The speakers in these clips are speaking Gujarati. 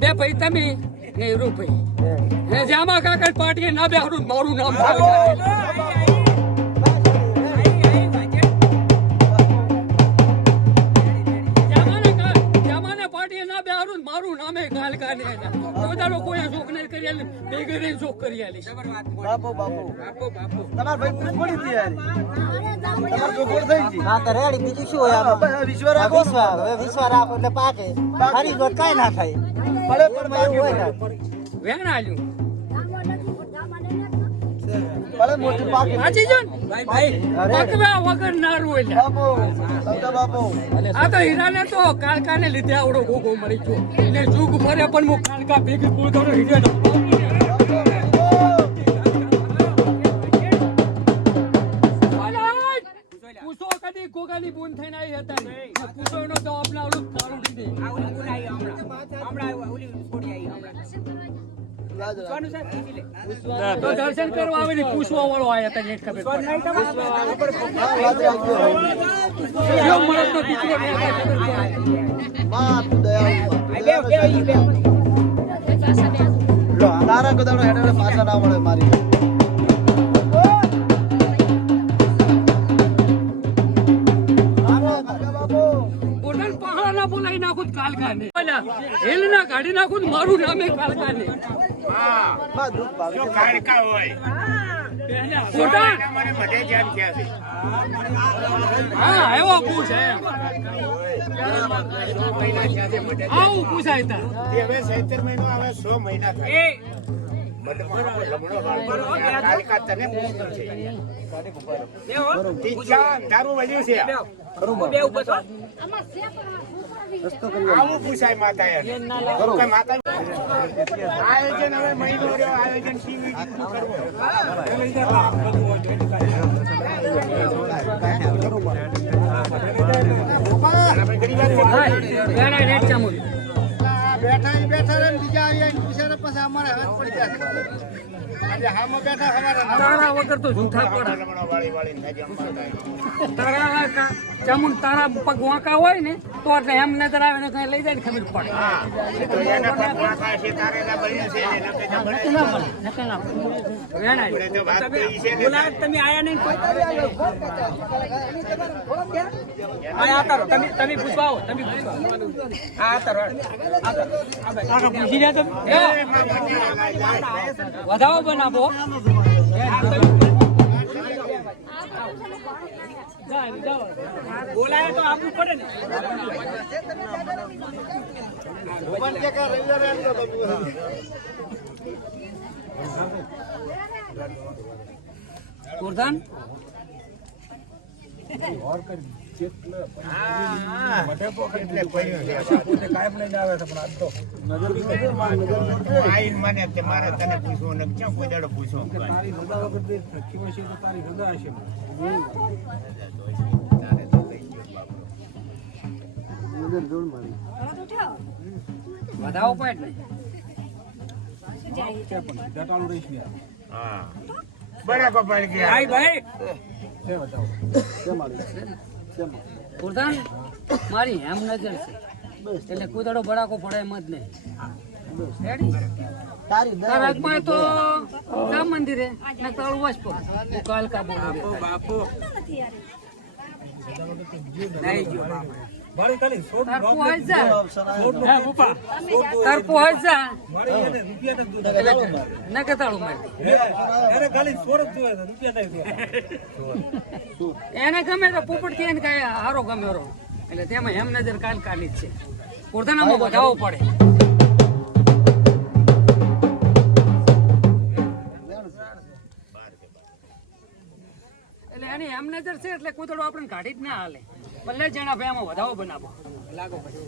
બે ભાઈ તમે ને રૂભાઈ જામા કાકા પાર્ટી ના બેહરું મારું નામ મારું નામે ગાલ કાને પોતાનો કોઈ શોખ નહીં કરી આલે બેગરે શોખ કરી આલે બાપો બાપો બાપો બાપો તમાર ભાઈ પૂછપડી થી યાર તમાર જોગોડ થઈ ગઈ હા તો રેડી બીજું શું હોય આમાં વિશ્વા રાખો વિશ્વા રાખો એટલે પાકે ખાલી રોજ કાઈ ના થાય ભલે પણ એવું હોય વેણ આલ્યું ભલે મોટી પાકે આજી જોન ભાઈ પકવા વગર નારું એટલે બાપો સૌદા બાપો આ તો હીરાને તો કાળકાને લીધે આવડો ગોગો મળી ગયો એટલે જુગ ફરે પણ મો કાળકા ભેગી પૂર કરો હીરે પૂછો કદી ગોગાની બૂન થઈને આવી હતા પૂછો એનો જવાબ ના આવડું તારું દીધી આવડી બૂન આવી હમણાં ઓલી છોડી આવી હમણાં તો દર્શન કરવા આવે ને પૂછવા વાળો આયા હતા નેટ ખબર તારા કદાડો હેડે પાછા ના મળે મારી બોલાઈ નાખું કાલકાને હેલ ના કાઢી નાખું મારું નામે કાલકાને એવો પૂછ આવું પૂછાય તા હવે 17 મહિનો આવે 100 મહિના થાય તારું વધ્યું છે આવું પૂછાય માતા આયોજન હવે મહિનો રહ્યો આયોજન બેઠા રે બીજા આવ્યા પૂછે પછી અમારે હાથ પડી જાય તારા વગર તો જૂઠા પડે તારા ચમુન તારા પગ વાંકા હોય ને તો એટલે એમ નજર આવે ને કઈ લઈ જાય ને ખબર પડે તમે આયા નહીં તમે પૂછવાઓ તમે પૂછી રહ્યા તમે વધાવો બનાવો બોલાય તો આપવું પડે ને કુરધાન મારે તને પૂછવું ને ક્યાં કોઈ દાડો પૂછવું વધાવો પડે બરાબર પડી ગયા ભાઈ કુરધાન મારી હેમ નજર છે એટલે કુદડો બડાકો પડે એમ જ નહીં તારા તો રામ મંદિરે ને તારું વસપો કાલકા બોલો બાપુ એને ગમે તો પોપટ થી એને કઈ હારો ગમે એટલે તેમાં હેમ નજર કાલ કાલી જ છે કુરધાનામાં વધાવો પડે એટલે એની હેમ નજર છે એટલે કૂતડો આપણને કાઢી જ ના હાલે ભલે જણા ભાઈ આમાં વધાવો બનાવો લાગો પછી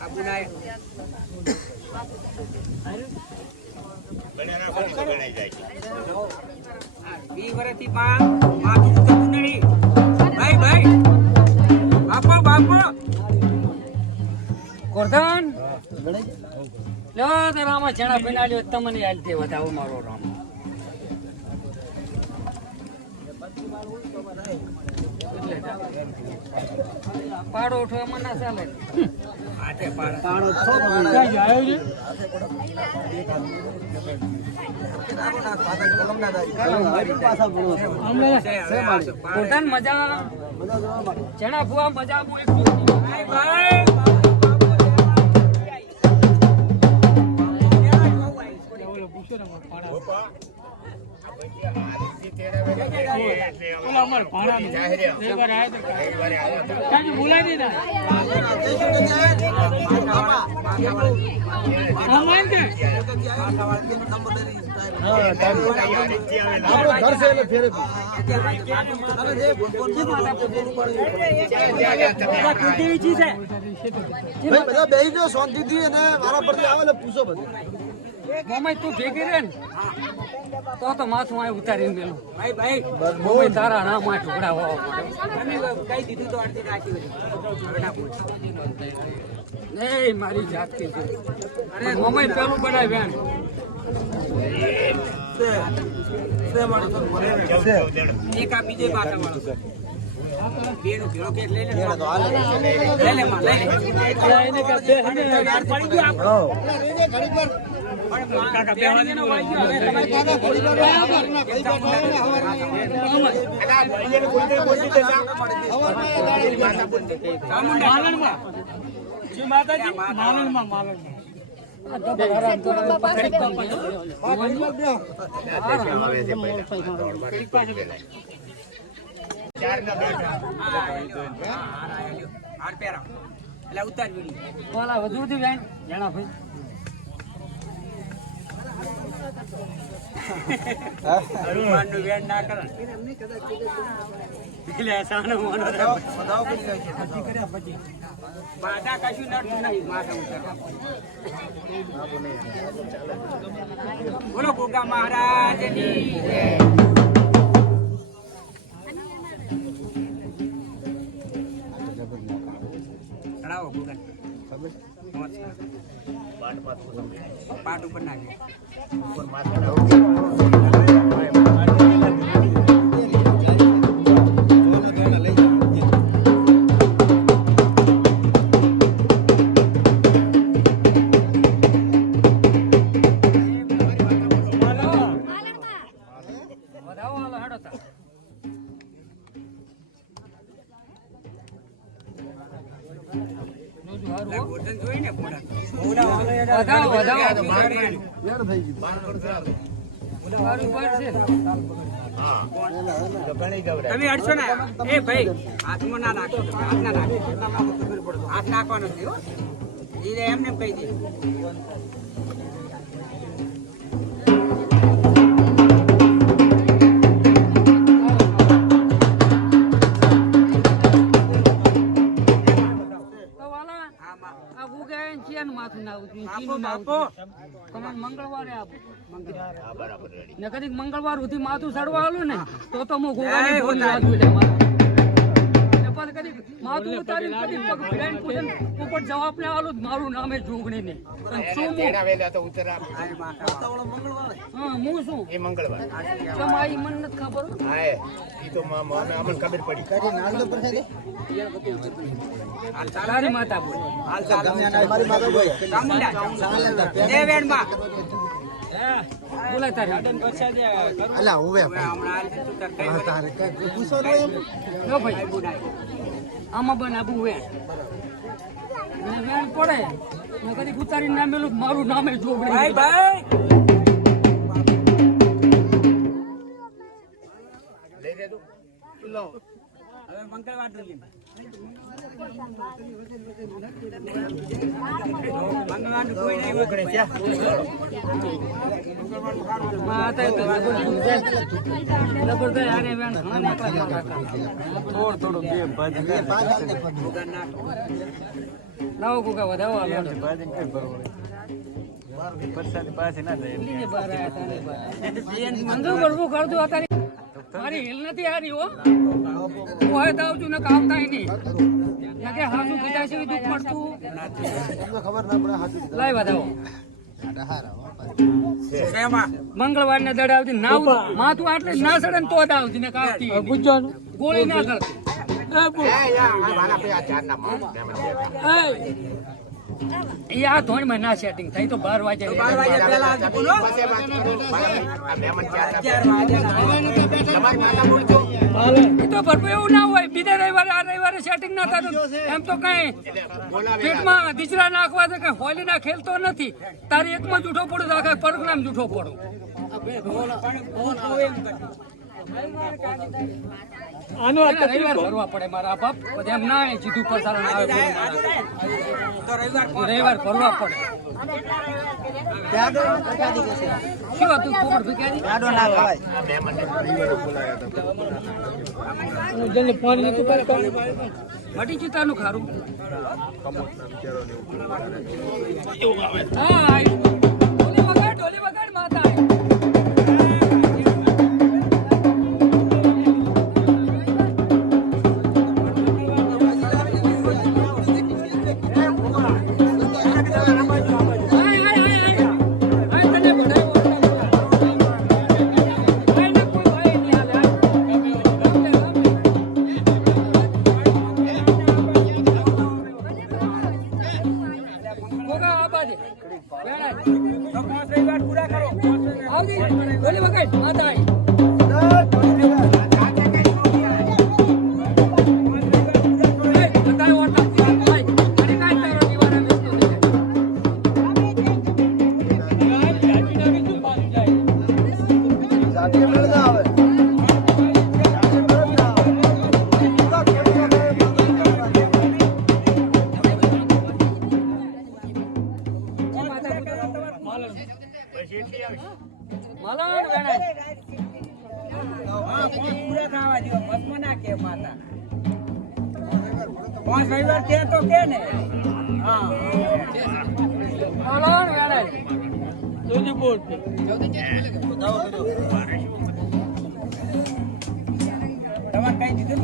આ બનાય બનાઈ જાય છે 20 વર્ષથી માથું થતું નહીં ભાઈ બાપા કુરધાન લો તો રામા જણા બનાલ્યો તમને આલ તે વધાવો મારો રામ એટલે પાડો ઉઠો એમાં ના ચાલે. પાડો છો પોતાને મજા જેના ભૂવા મજા બહુ એક બધા બેસી જાઓ શાંતિથી અને મારા પરથી આવે ને પૂછો બધું. મોમાઈ તું ભેગી રે ને તો માથું આ ઉતારીને મેલું ભાઈ મોમાઈ તારા ના માં ઢોકડા હોવા કઈ દીધું તો અડધી નાખી નહીં મારી જાતથી છે. અરે મોમાઈ પેલું બનાવ્યા એક આ બીજે પાછા વાળો બેનો ભેળો કે લઈ લે માં લઈ એને કે બે હને પડી ગયો કાકા બેહવા દેનો વાઈ ગયો માલણમાં જી માતાજી માલણમાં વધુ જાણા ભાઈ હનુમાનનું વેણ ના કરે એટલે સાનો મોનો બાધા કશું નડતું નહીં માથા ઉતર બોલો ગોગા મહારાજની જય. ચડાવો ગોગા પાટ ઉપર નાખે તમે અડશો ને એ ભાઈ હાથમાં ના નાખો હાથ ના નાખો હાથ નાખવાનો નથી હો એ એમને કહી દે મંગળવારે આપો ને કદી મંગળવાર સુધી માથું ચડવા આલું ને તો હું ગોવાની બોલી વાગું કદી માથું ઉતારી કદી પગ ફેન પૂછન ઉપર જવાબ ને આલું મારું નામે જોગણી ને શું હા હું શું એ મંગળવાર તમારી મન નથી ખબર હા એ તો અમને ખબર પડી તારી માતા બોલ હાલ મારી માતા બોલ જય વેણમાં બોલા તારી અલા હવે પૂછો નો ભાઈ આમાં બન આબુ વેણ વેણ પડે ને કદી ઉતારી ના મેલું મારું નામે જોગણી ભાઈ ભાઈ લઈ રે તું લો હવે મંગળવાર દો મંગળવાર કોઈ નહીં ઓગળે છે માતા તો લબર દે આરે વેણ ઘણા નાખલા થોડો બે ભજ બે પાંચ નાવ કોકા વધાવો આલો ભજન કઈ બરોબર પરસાદી પાસે ના જાય એટલે બાર આયા તાને બાર મંગળ કરવું કરજો અતારી મારી હિલ નથી હારી હો હું હોય તો આવજો ને કામ થાય નહીં ના કે હાસુ કીધા છે દુખ પડતું તમને ખબર ના પડે હાસુ લાઈ વધાવો મંગળવાર ને દડા આવતી નાવ માથું આટલે ના સડે ને તો જ આવતી ને કાવતી ગોળી ના કરતી આ ધોણ માં ના સેટિંગ થાય તો 12 વાગે તો ભરપૂર એવું ના હોય બીજા રવિવારે આ રવિવારે સેટિંગ ના થતું એમ તો કઈ પેટમાં દીચરા નાખવા તો કઈ હોલી ના ખેલતો નથી તારે એકમાં જૂઠો પડું તો આખા પરગણામ જૂઠો પડું આનો રવિવાર ભરવા પડે મારા બાપ પછી એમ ના જીધું પ્રસારણ આવે તો રવિવાર ભરવા પડે શું હતું પોપટ ભૂખ્યાની ફોન લીધું મટી ચિતાનું ખારું હા ઢોલી વગાડ માતા રવિવાર કે તો કે ને હા તમારે કઈ દીધું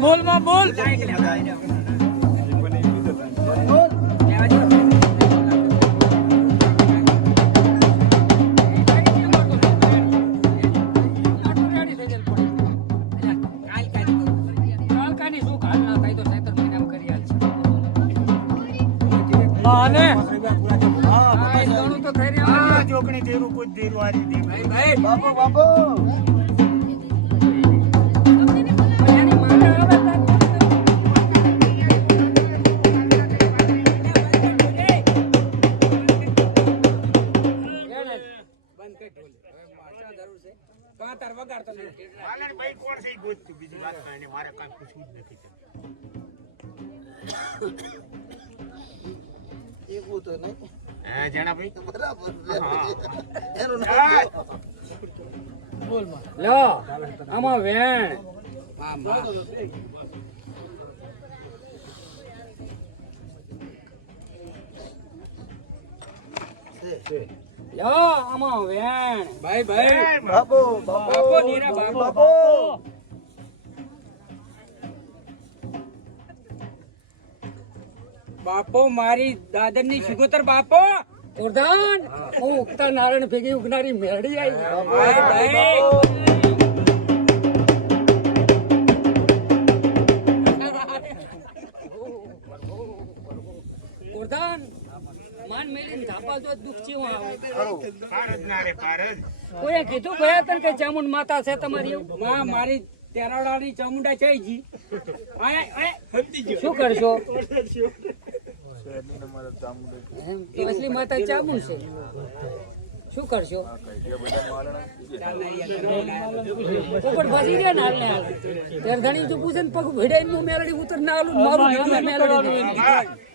બોલ માં બોલ બાપુ બાપુ આમાં વેણ આમાં વેણ ભાઈ ભાઈ બાપુ બાપો નીરા બાપો બાપો મારી દાદર ની સિગોતર બાપો પ્રધાન હું ઉગતા નારાયણ ભેગી ઉગનારી મેરડી આવી પ્રધાન માન મેલીને ધાપા જો દુઃખ ચેવું આવે કોઈ કીધું ગયા તને કે ચામુંડ માતા છે તમારી માં મારી તેરાડાની ચામુંડા છે જી શું કરશો અસલી માતા ચામુંડ છે શું કરશો પોપટ ફસી ગયા ને હાલ ને હાલ ત્યારે ધણી જો પૂછે ને પગ ભીડાઈ નું મેલડી ઉતર ના આલું મારું નામે મેલડી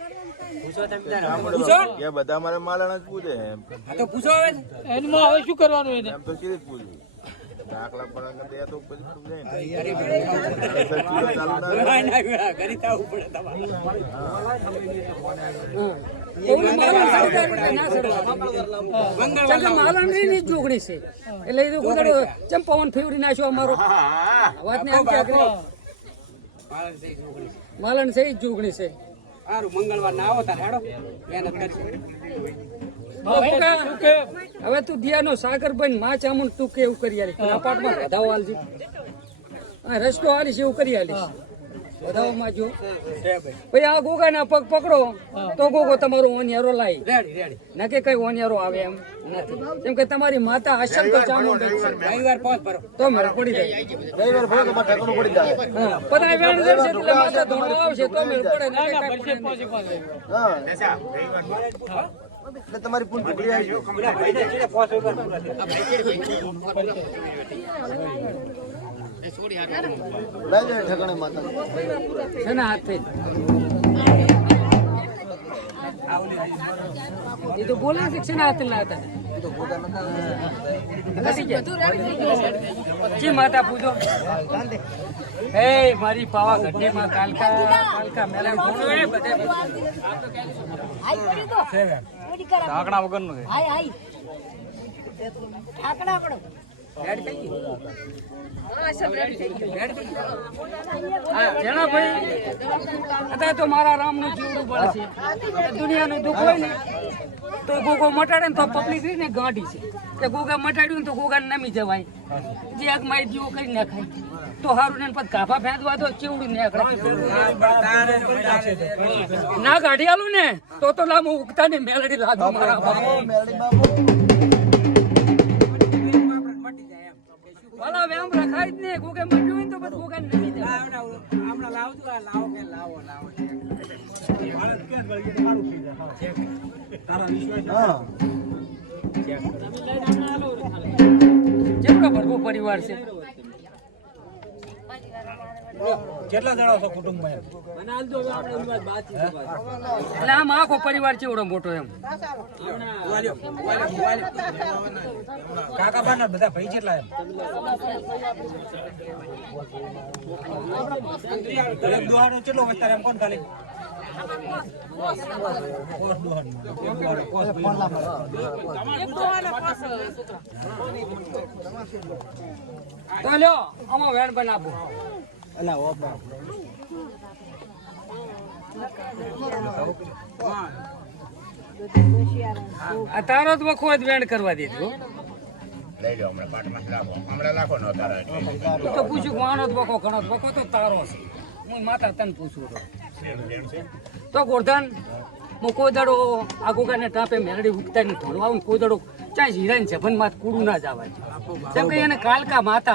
પૂછો એ બધા મારે માલાના જ પૂછે એમ હા તો પૂછો હવે એનમાં હવે શું કરવાનું એને એમ તો સીધી જ પૂછ્યું દાખલા પણ દે તો પછી તું જાય ને. ચાલુ ના ના, ના, ઘરે તો આવવું પડે તમારે. જોગણી છે એટલે એ તો ચમ પવન ફેવરી નાખ્યો અમારો વાત ને આમ ક્યાં માલણ છે જ જોગણી છે. સારું મંગળવાર ના આવો તારે હેડો મહેનત કરશે હવે તું દિયાનો સાગર બન માં ચામુંડ તું કેવું કરી આલી અપાર્ટમાં વધાવો આલજી આ રસ્તો આલીશ એવું કરી આલીશ વધાવોમાં જો પછી આ ગોગાના પગ પકડો તો ગોગો તમારો ઓનિયારો લાવી રેડી રેડી ના કે કઈ ઓનિયારો આવે એમ નથી કેમ કે તમારી માતા અસંખ્ય ચામુંડ છે રવિવાર પહોંચ ભરો તો મેળ પડી જાય રવિવાર ભરો તો મારે ઠેકાણું પડી જાય. હા પતંગ વેણ જશે એટલે માતા ધોણો આવશે તો મેળ પડે ના કાંઈ પડે નહીં. હા એટલે તમારી પૂલ પકડી આવી છે. લઈ જાય ઠેકાણે માતા. શેના હાથે એ તો બોલે છે કે શેના હાથે લાતા જી માતા પૂજો હે મારી પાવા ગઢની માં કાલકા કાલકા મેલે બોલો એ બધે ઢાંકણા વગરનું છે. રેડ થઈ ગઈ જેના ભાઈ અત્યારે તો મારા રામનું જીવડું બળ છે દુનિયાનું દુઃખ હોય ને તો ગોગો મટાડે ને તો પબ્લિક ને ગાંડી છે કે ગોગા મટાડ્યું ને તો ગોગાને નમી જવાય જે આગ મારી દીવો કરી નાખાય તો હારું ને પછી કાફા ફેંદવા દો ચેવડું નીકળે ના કાઢી આલું ને તો લાંબુ ઉગતા ને મેલડી લાદું મારા બાપુ. મેલડી બાપુ ભલા વેમ રખાય જ ને ગોગે મટ્યું હોય ને તો પછી ગોગાને નમી જવાય હમણાં લાવજો આ લાવો કે લાવો લાવો હા જેટલો ભરપૂર પરિવાર છે કેટલા જણા છો કુટુંબમાં એમ? એટલે આમ આખો પરિવાર ચેવડો મોટો એમ કાકા બાના બધા ભાઈ કેટલા એમ? દરેક દુહાનો કેટલો વિસ્તાર એમ કોણ ખાલી? પોસ દુહાનો. એક દુહાનો, પોસ ભાઈ. તો લ્યો આમાં વેણ બનાવો આ તારો જ વખો જ વેણ કરવા દીધું લઈ લો હમણાં પાટમાં લાખો હમણાં લાખો નો તારા તું તો પૂછ્યું કે આનો જ વખો ઘણો જ વખો તો તારો છે હું માતા તને પૂછું તો ગોરધન હું કોઈ દાડો આ ગોગાને ટાપે મેરડી ઉગતા ને ધોળવા કોઈ દાડો ચાય હિરાન છે ભન માં કૂડું ના જવાય કેમ કે એને કાલકા માતા